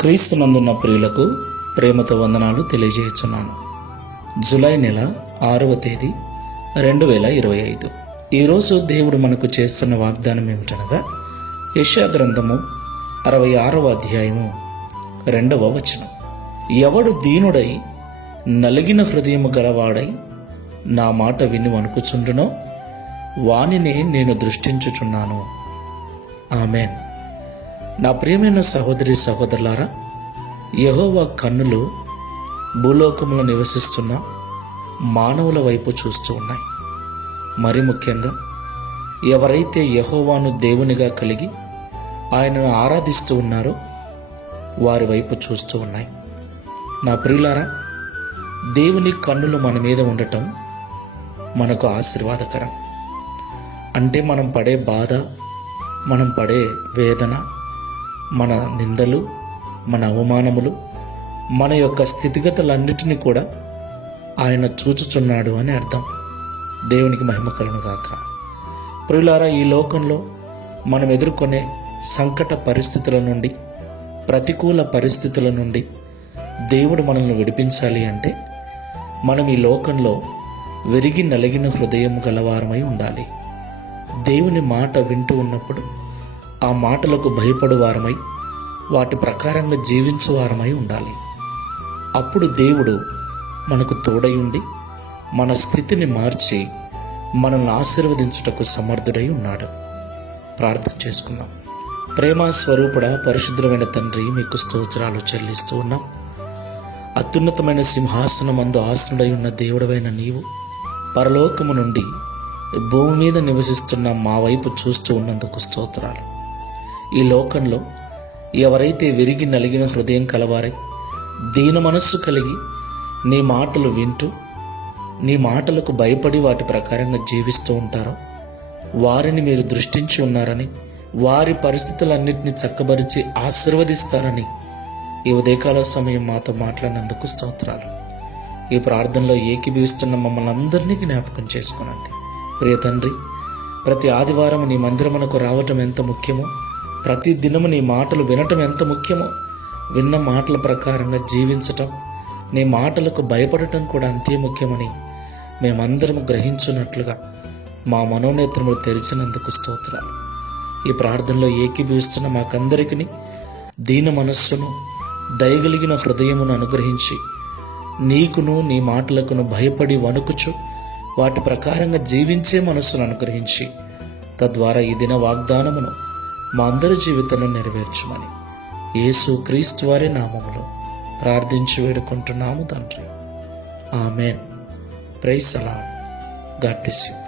క్రీస్తునందున్న ప్రియులకు ప్రేమతో వందనాలు తెలియజేస్తున్నాను. జూలై నెల ఆరవ తేదీ రెండు వేల ఇరవై ఐదు. ఈరోజు దేవుడు మనకు చేస్తున్న వాగ్దానం ఏమిటనగా యశా గ్రంథము అరవై ఆరవ అధ్యాయము రెండవ వచనం. ఎవడు దీనుడై నలిగిన హృదయము గలవాడై నా మాట విని వణుకుచుండునో వానినే నేను దృష్టించుచున్నాను. ఆమెన్. నా ప్రియమైన సహోదరి సహోదరులారా యహోవా కన్నులు భూలోకంలో నివసిస్తున్న మానవుల వైపు చూస్తూ ఉన్నాయి. మరి ముఖ్యంగా ఎవరైతే యహోవాను దేవునిగా కలిగి ఆయనను ఆరాధిస్తూ ఉన్నారో వారి వైపు చూస్తూ ఉన్నాయి. నా ప్రియులారా దేవుని కన్నులు మన మీద ఉండటం మనకు ఆశీర్వాదకరం. అంటే మనం పడే బాధ మనం పడే వేదన మన నిందలు మన అవమానములు మన యొక్క స్థితిగతులన్నిటినీ కూడా ఆయన చూచుచున్నాడు అని అర్థం. దేవునికి మహిమ కలను గాక. ప్రియులారా ఈ లోకంలో మనం ఎదుర్కొనే సంకట పరిస్థితుల నుండి ప్రతికూల పరిస్థితుల నుండి దేవుడు మనల్ని విడిపించాలి అంటే మనం ఈ లోకంలో విరిగి నలిగిన హృదయం గలవారమై ఉండాలి. దేవుని మాట వింటూ ఉన్నప్పుడు ఆ మాటలకు భయపడు వారమై వాటి ప్రకారంగా జీవించు వారమై ఉండాలి. అప్పుడు దేవుడు మనకు తోడై ఉండి మన స్థితిని మార్చి మనల్ని ఆశీర్వదించుటకు సమర్థుడై ఉన్నాడు. ప్రార్థన చేసుకుందాం. ప్రేమ స్వరూపుడ పరిశుద్ధమైన తండ్రి మీకు స్తోత్రాలు చెల్లిస్తూ ఉన్నాం. అత్యున్నతమైన సింహాసనమందు ఆసనుడై ఉన్న దేవుడవైన నీవు పరలోకము నుండి భూమి మీద నివసిస్తున్న మా వైపు చూస్తూ ఉన్నందుకు స్తోత్రాలు. ఈ లోకంలో ఎవరైతే విరిగి నలిగిన హృదయం కలవారై దీన మనస్సు కలిగి నీ మాటలు వింటూ నీ మాటలకు భయపడి వాటి ప్రకారంగా జీవిస్తూ ఉంటారో వారిని మీరు దృష్టించి ఉన్నారని వారి పరిస్థితులన్నింటినీ చక్కబరిచి ఆశీర్వదిస్తారని ఈ ఉదయకాల సమయం మాతో మాట్లాడినందుకు స్తోత్రాలు. ఈ ప్రార్థనలో ఏకీభవిస్తున్న మమ్మల్ని అందరినీ జ్ఞాపకం చేసుకునండి. ప్రియ తండ్రి ప్రతి ఆదివారం నీ మందిరమునకు రావటం ఎంత ముఖ్యమో ప్రతి దినము నీ మాటలు వినటం ఎంత ముఖ్యమో? విన్న మాటల ప్రకారంగా జీవించటం నీ మాటలకు భయపడటం కూడా అంతే ముఖ్యమని మేమందరం గ్రహించున్నట్లుగా మా మనోనేత్రములు తెరిచినందుకు స్తోత్రాలు. ఈ ప్రార్థనలో ఏకీభవిస్తున్న మాకందరికీ దీన మనస్సును దయగలిగిన హృదయమును అనుగ్రహించి నీకును నీ మాటలకును భయపడి వణుకుచు వాటి ప్రకారంగా జీవించే మనస్సును అనుగ్రహించి తద్వారా ఈ దిన వాగ్దానమును మా అందరి జీవితంలో నెరవేర్చుమని. యేసు క్రీస్తు వారి నామములో ప్రార్థించి వేడుకుంటున్నాము తండ్రి. ఆమెన్. ప్రైస్ అలా. God bless you.